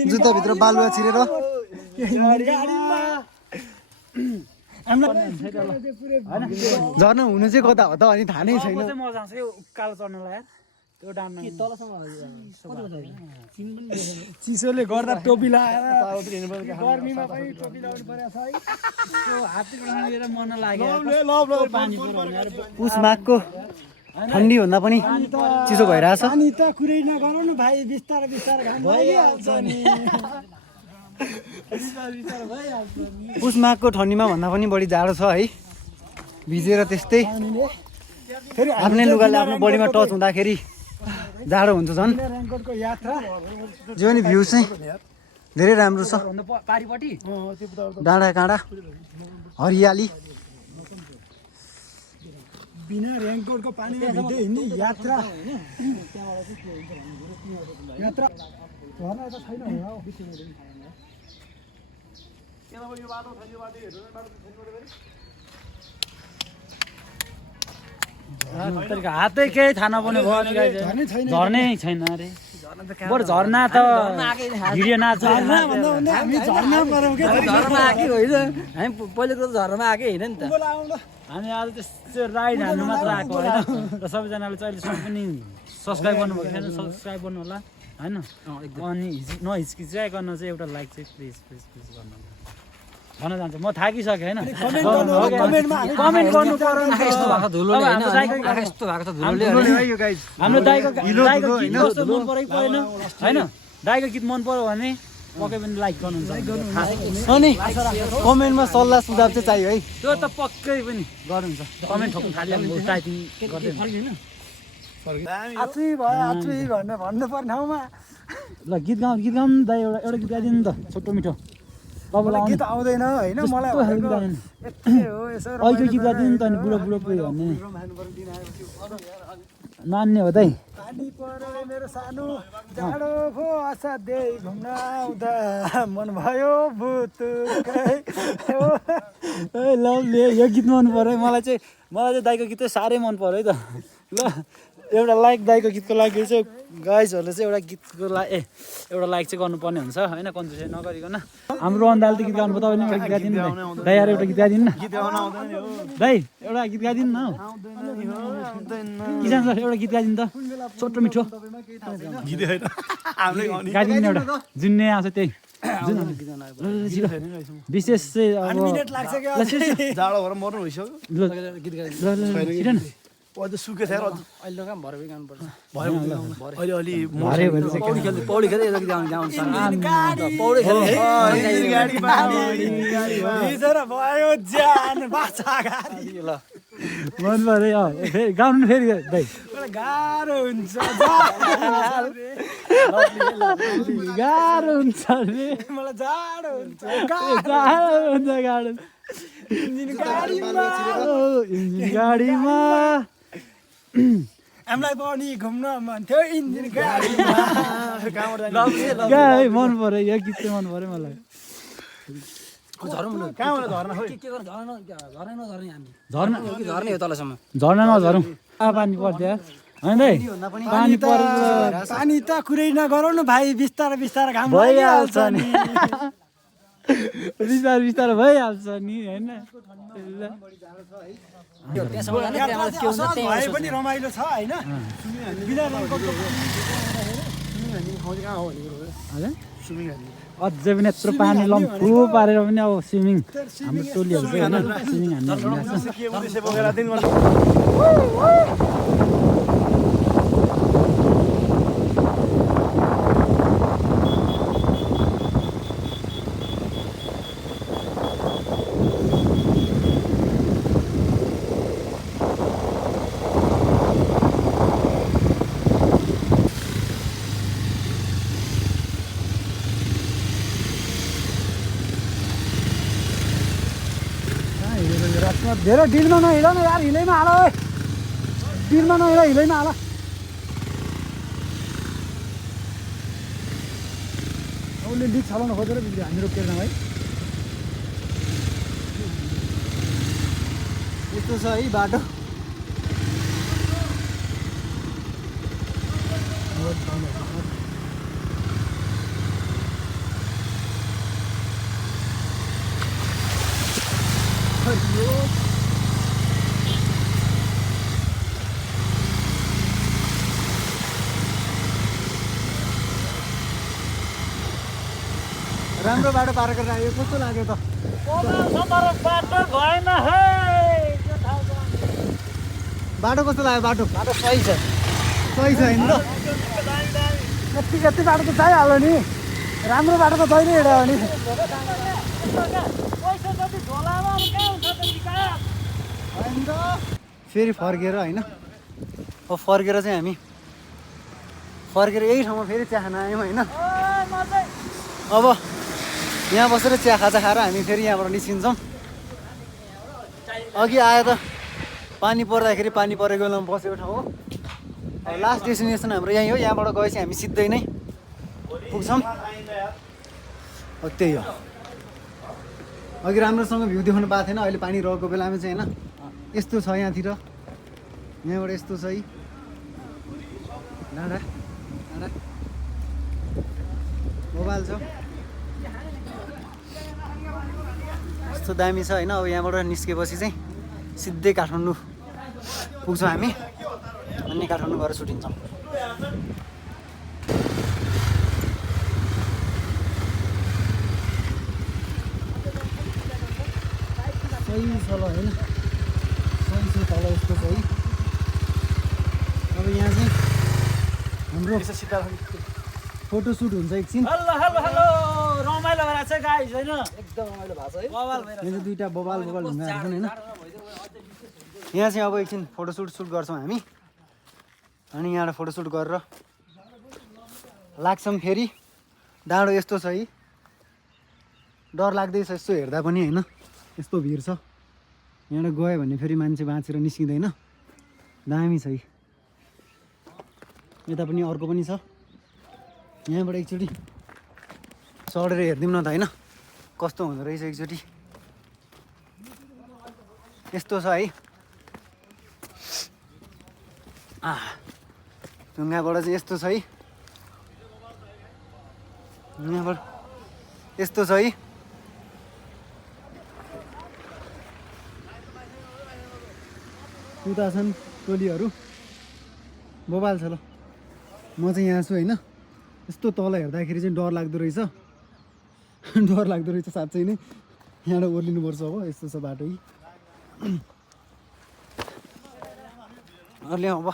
जुत्ताभित्र बालुवा छिरेर झर्ना हुनु चाहिँ कता हो त अनि थाहा नै छैन। मजा आउँछ कि उकालो चढ्नलाई। त्यो डान्ना चिसोले गर्दा टोपी लगाएर गर्मीमा पनि टोपी लगाउनु परेको छ है हातमा लिएर मन लाग्यो पानी पुस माघको ठन्डी भन्दा पनि चिसो भइरहेछ पानी त कुरै नगरौँ न भाइ बिस्तारै बिस्तारै घाम भइहाल्छ नि पुस माघको ठन्डीमा भन्दा पनि बढी जाडो छ है भिजेर त्यस्तै फेरि आफ्नै लुगाले आफ्नो बडीमा टच हुँदाखेरि जाडो हुन्छ झन् रेनकोटको यात्रा जो नि भ्यू चाहिँ धेरै राम्रो छ पारिपट्टि डाँडा काँडा हरियाली बिना रेनकोटको पानीमा भिड्दै हिँड्ने यात्रा यात्रा झर्ना त छैन होला हातै केही थाहा नपर्ने भयो नि गाइस झर्नै छैन अरे बरु झर्ना त भिडियो नाच्छ हामी झर्ना पऱ्यौँ के झर्ना आएकै होइन हामी पहिलेको त झर्नामा आएकै होइन नि त हामी आज त्यस्तो राइड हान्नु मात्र आएको होइन र सबैजनाले चाहिँ अहिलेसम्म पनि सब्सक्राइब गर्नुभएको छैन सब्सक्राइब गर्नु होला होइन अनि नहिचकिचाइकन चाहिँ एउटा लाइक चाहिँ प्लिज प्लिज प्लिज गर्नु भन्न जान्छ म थाकिसकेँ होइन कमेन्ट गर्नु पर्यो हाम्रो दाइको गीत कस्तो मन पऱ्यो कि परेन होइन दाइको गीत मन पऱ्यो भने पक्कै पनि लाइक गर्नुहुन्छ अनि कमेन्टमा सल्लाह सुझाव चाहिँ चाहियो है त्यो त पक्कै पनि गर्नुहुन्छ कमेन्ट ठोक्नु थाल्यो टाइपिङ गर्दै आचुई भयो आचुई भन्नु भन्नुपर्ने ठाउँमा ल गीत गाउनु दाइ एउटा गीत गाइदिनु नि त छोटो मिठो मलाई गीत आउँदैन होइन मलाई अहिलेको गीत गाइदिनु नि त अनि बुढो बुढो पुग्यो भन्ने मान्ने हो दाइ पानी पऱ्यो मेरो सानो जाडो भो असाध्यै घुम्न आउँदा मन भयो बुतुकै लभले यो गीत मन पऱ्यो मलाई चाहिँ दाइको गीत चाहिँ साह्रै मन पऱ्यो है त ल एउटा लाइक दाइको गीतको लागि चाहिँ गाइजहरूले चाहिँ एउटा गीतको एउटा लाइक चाहिँ गर्नुपर्ने हुन्छ होइन कन्जुसाइ नगरिकन हाम्रो अन्दाले त गीत गाउनु पर्यो तपाईँले एउटा गीत गाइदिनु दाइ यार एउटा गीत गाइदिनु न दाइ एउटा गीत गाइदिनु न किसान सर एउटा गीत गाइदिनु त छोटो मिठो गाइदिनु एउटा जुन नै आउँछ त्यही विशेष चाहिँ अब जाडो भएर मर्नु भइसक्यो अझ सुके थियो अहिले काम भएर गाउनुपर्छ अहिले अलि पौडी खेल्दै भयो ज्यान बाछा गाडी ल मन पऱ्यो गाउनु फेरि दाइ गाह्रो हुन्छ गाह्रो हुन्छ रे मलाई जाडो हुन्छ गाह्रो इन्जिन गाडीमा हामीलाई पनि घुम्न मन थियो इन्जिन गाडीमा मन पऱ्यो यो गीत चाहिँ मन पऱ्यो मलाई झर्ना नझरौँ पानी पर्थ्यो होइन दाइ पानी पानी त कुरै नगरौँ न भाइ बिस्तारै बिस्तारै घाम भइहाल्छ नि बिस्तारै बिस्तारै भइहाल्छ नि होइन पनि रमाइलो छ होइन अझै पनि यत्रो पानी लम्फु पारेर पनि अब स्विमिङ हाम्रो टोलीहरू चाहिँ होइन स्विमिङ हान्नु धेरै डिलमा नहिँड न यार हिलैमा हाल डिलमा नहिँड हिलैमा हाल उसले लिक चलाउन खोजेर बिग्रियो हामी रोकेर है यस्तो छ है बाटो राम्रो बाटो पार गरेर आयो कस्तो लाग्यो त बाटो भएन है त्यो ठाउँको बाटो कस्तो लाग्यो बाटो बाटो सही छ सही छ होइन त जति बाटो त चाहिहाल्यो नि राम्रो बाटो त जहिले हिँड्यो नि पैसा जति झोलामा कहाँ हुन्छ त विकास होइन त फेरि फर्केर होइन अब फर्केर चाहिँ हामी फर्केर यही ठाउँमा फेरि चिया खान आयौँ होइन अब यहाँ बसेर चिया खाजा खाएर हामी फेरि यहाँबाट निस्किन्छौँ अघि आयो त पानी पर्दाखेरि पानी परेको बेलामा बसेको ठाउँ हो लास्ट डेस्टिनेसन हाम्रो यहीँ हो यहाँबाट गएपछि हामी सिधै नै पुग्छौँ त्यही हो अघि राम्रोसँग भ्यू देखाउनु पाएको थिएन अहिले पानी रहेको बेलामा चाहिँ होइन यस्तो छ यहाँतिर यहाँबाट यस्तो छ है डाँडा डाँडा मोबाइल छ यस्तो दामी छ होइन अब यहाँबाट निस्केपछि चाहिँ सिधै काठमाडौँ पुग्छौँ हामी अनि काठमाडौँ गएर छुट्टिन्छौँ सही छ ल होइन सही छ तल यस्तो छ है अब यहाँ चाहिँ हाम्रो फोटोसुट हुन्छ एकछिन हेलो हेलो हेलो रमाइलो भएर चाहिँ गाइस हैन एकदम रमाइलो भएको छ है बवाल भएर यहाँ चाहिँ दुईवटा बबाल ढुङ्गाहरू छन् होइन यहाँ चाहिँ अब एकछिन फोटोसुट गर्छौँ हामी अनि यहाँबाट फोटोसुट गरेर लाग्छौँ फेरि डाँडो यस्तो छ है डर लाग्दैछ यस्तो हेर्दा पनि होइन यस्तो भिड छ यहाँबाट गयो भने फेरि मान्छे बाँचेर निस्किँदैन दामी छ है यता पनि अर्को पनि छ यहाँबाट एकचोटि चढेर हेरिदिउँ न त होइन कस्तो हुँदो रहेछ एकचोटि यस्तो छ है ढुङ्गाबाट चाहिँ यस्तो छ है यहाँबाट यस्तो छ है उता छन् टोलीहरू बबाल छ ल म चाहिँ यहाँ छु होइन यस्तो तल हेर्दाखेरि चाहिँ डर लाग्दो रहेछ डर लाग्दो रहेछ साँच्चै नै यहाँबाट ओर्लिनुपर्छ हो यस्तो छ बाटो है अहिले अब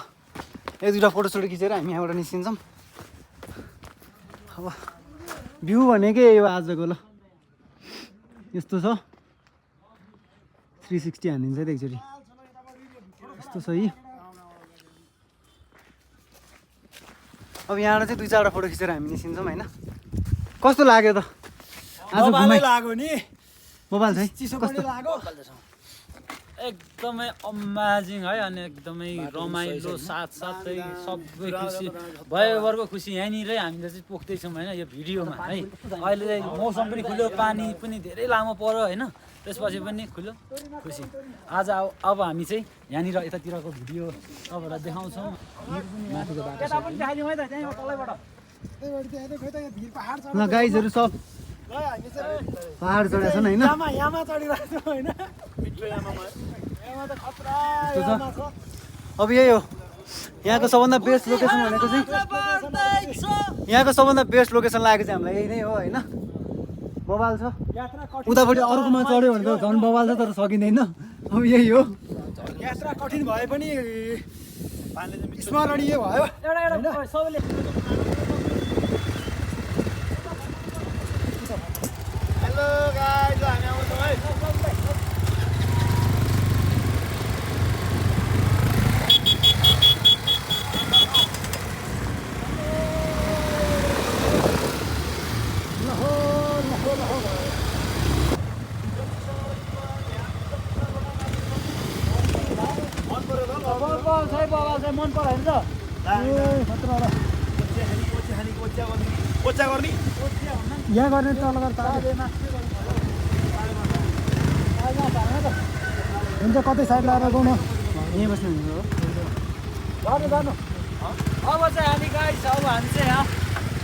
एक दुईवटा फोटोसोटो खिचेर हामी यहाँबाट निस्किन्छौँ अब भ्यू भनेकै यो आजको ल यस्तो छ 360 हानिदिन्छ है त एकचोटि यस्तो छ है अब यहाँबाट चाहिँ दुई चारवटा फोटो खिचेर हामी निस्किन्छौँ होइन कस्तो लाग्यो त आज घुमाइ लाग्यो नि मोबाइल चाहिँ चिसो पनि लाग्यो एकदमै अमेजिङ है अनि एकदमै रमाइलो साथसाथै सबै खुसी भयोभरको खुसी यहीँनिरै हामीले चाहिँ पोख्दैछौँ होइन यो भिडियोमा है अहिले चाहिँ मौसम पनि खुल्यो पानी पनि धेरै लामो पर्यो होइन त्यसपछि पनि खुल्यो खुसी आज अब हामी चाहिँ यहाँनिर यतातिरको भिडियो तपाईँहरूलाई देखाउँछौँ ल गाइजहरू सब पहाड चढेको छन् होइन अब यही हो यहाँको सबभन्दा बेस्ट लोकेसन भनेको चाहिँ यहाँको सबभन्दा बेस्ट लोकेसन लागेको चाहिँ हामीलाई यही नै हो होइन बबाल छ उतापट्टि अर्कोमा चढ्यो भने त झन् बबाल छ तर सकिँदैन अब यही हो यात्रा कठिन भए पनि स्मरणीय भयो सबैले हेलो गाइस हामी आउँछौँ है मन पर्यो नि त कोचा गर्ने यहाँ गर्ने तल हुन्छ कतै साइड लगाएर गउँ न यहीँ बस्नु हो गर्नु अब चाहिँ हामी गाइस अब हामी चाहिँ यहाँ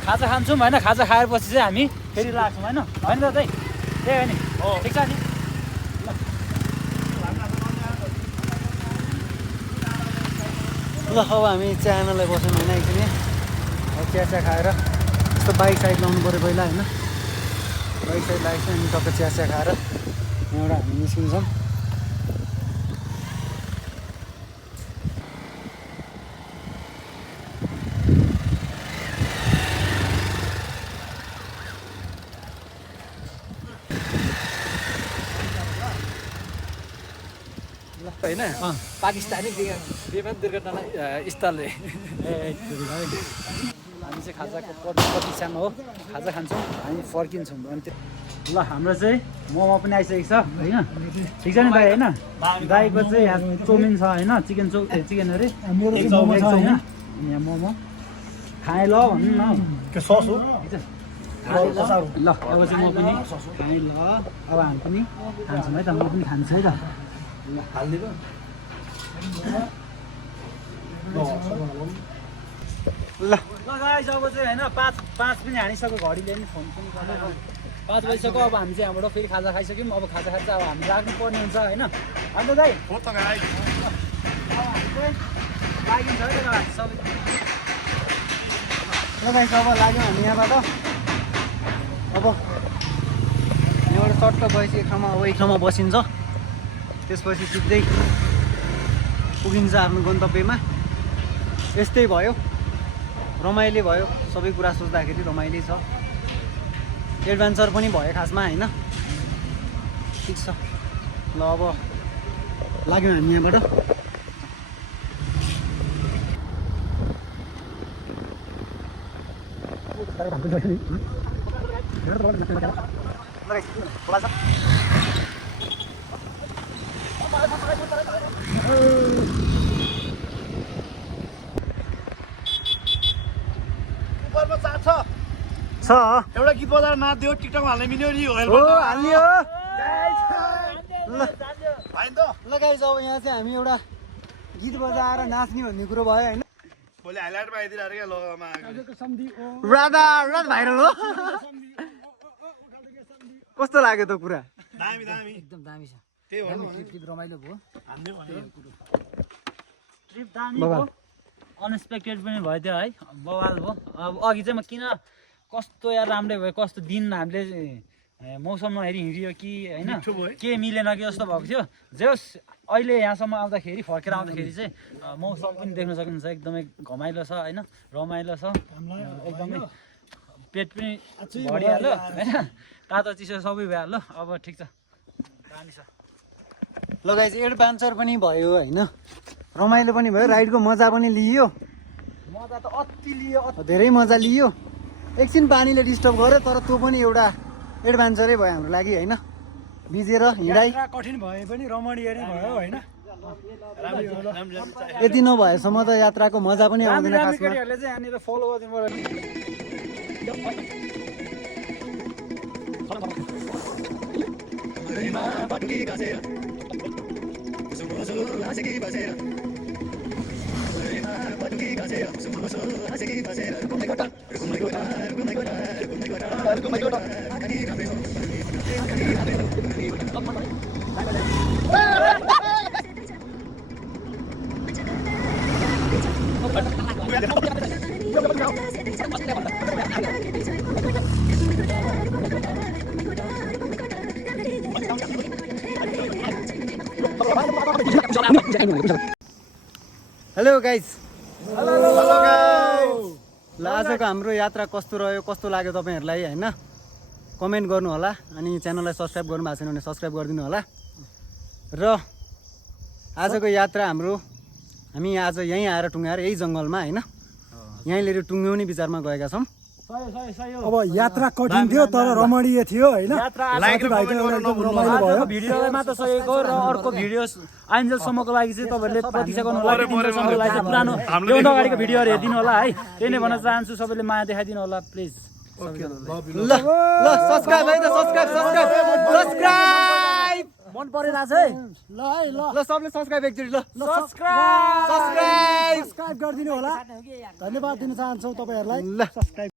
खाजा खान्छौँ होइन खाजा खाएपछि चाहिँ हामी फेरि लाग्छौँ होइन होइन त त्यही त्यही हो नि ठिक छ नि ल अब हामी चिया खानलाई बस्यौँ होइन एकछिन अब चिया खाएर यस्तो बाइक साइड लाउनु पऱ्यो पहिला होइन बाइक साइड लागेको छ अनि टक्क चिया खाएर यहाँबाट हामी निस्किन्छौँ। होइन पाकिस्तानी विमान दुर्घटना स्थलले हामी चाहिँ खाजाको प्रतीक्षामा हो। खाजा खान्छौँ हामी फर्किन्छौँ अनि ल हाम्रो चाहिँ मोमो पनि आइसकेको छ होइन। ठिक छ नि दाइ होइन। दाइको चाहिँ यहाँ चाउमिन छ होइन चिकन अरे मोमो छ होइन। अनि यहाँ मोमो खाएँ ल भन्नु न के सस हो ल अब चाहिँ म पनि खाएँ ल अब हामी पनि खान्छौँ है त। म पनि खान्छु है त। ल हालिदिनु ल गाइस अब चाहिँ होइन पाँच पनि हानिसक्यो घडीले नि फोन पनि गरेर 5 बजिसक्यो। अब हामी चाहिँ यहाँबाट फेरि खाजा खाइसक्यौँ। अब खाजा खाएर चाहिँ अब हामी लाग्नु पर्ने हुन्छ होइन। अन्त दाइ हो त गाई लागिन्छ है त सबै। ल गाइस अब लाग्यौँ हामी यहाँबाट। अब यहाँबाट चट्ट गएपछि एक ठाउँमा बसिन्छ। त्यसपछि सिधै पुगिन्छ आफ्नो गन्तव्यमा। यस्तै भयो रमाइलो भयो सबै कुरा सोच्दाखेरि रमाइलो छ। एडभेन्चर पनि भयो खासमा होइन। ठिक छ ल अब लाग्यौँ हामी यहाँबाट। उपरमा चाट छ एउटा गीत बजाएर नाच्दियो टिकटकमा हाल्ने मिल्यो नि हो हाल्ने हो ल होइन त ल गाइस अब यहाँ चाहिँ हामी एउटा गीत बजाएर नाच्ने भन्ने कुरो भयो होइन। भोलि हाइलाइटमा आइदिरहेको क्या लोगोमा राधा भाइरल हो। कस्तो लाग्यो त कुरा? दामी दामी एकदम दामी छ। त्यही हो ट्रिप रमाइलो भयो। हान्ने भन्यो ट्रिप दामी भयो अनएक्सपेक्टेड पनि भयो त्यो है। बवाल भयो। अब अघि चाहिँ म किन कस्तो यार राम्रै भयो कस्तो दिन हामीले मौसम नहेरी हिँडियो कि होइन के मिलेन कि जस्तो भएको थियो। जे होस् अहिले यहाँसम्म आउँदाखेरि फर्केर आउँदाखेरि चाहिँ मौसम पनि देख्न सकिन्छ एकदमै घमाइलो छ होइन रमाइलो छ एकदमै पेट पनि भरिहाल्यो होइन तातो चिसो सबै भइहाल्यो। अब ठिक छ दामी छ। ल गाइस एडभेन्चर पनि भयो होइन रमाइलो पनि भयो राइडको मजा पनि लियो। मजा त अति लियो धेरै मजा लियो। एकछिन पानीले डिस्टर्ब गर्यो तर त्यो पनि एउटा एडभेन्चरै भयो हाम्रो लागि होइन। भिजेर हिँडाइ कठिन भए पनि रमणीय नै भयो होइन। यति नभएसम्म त यात्राको मजा पनि आउँदैन खासमा। केटीहरूले चाहिँ यहाँनिर फलो गरिदिनु हेलो गाइस। ल आजको हाम्रो यात्रा कस्तो रह्यो कस्तो लाग्यो तपाईँहरूलाई होइन कमेन्ट गर्नु होला। अनि च्यानललाई सब्सक्राइब गर्नु भएको छैन भने सब्सक्राइब गरिदिनु होला। र आजको यात्रा हाम्रो हामी आज यहीँ आएर टुङ्गाएर यही जङ्गलमा होइन यहीँ लिएर टुङ्ग्याउने विचारमा गएका छौँ। अब यात्रा कठिन थियो तर रमणीय थियो होइन। भिडियोलाई मात्र सकेको र अर्को भिडियो आइन्जेलसम्मको लागि चाहिँ तपाईँहरूले प्रतीक्षा गर्नु होला। तिनीहरूसम्मको लागि चाहिँ पुरानो योभन्दा अगाडिको भिडियोहरू हेरिदिनु होला है। त्यही नै भन्न चाहन्छु सबैले माया देखाइदिनु होला प्लिज। ल ल सब्सक्राइब है त सब्सक्राइब मन परेला चाहिँ ल सबले सब्सक्राइब एकचोटि ल सब्सक्राइब गरिदिनु होला। धन्यवाद दिन चाहन्छौँ तपाईँहरूलाई। ल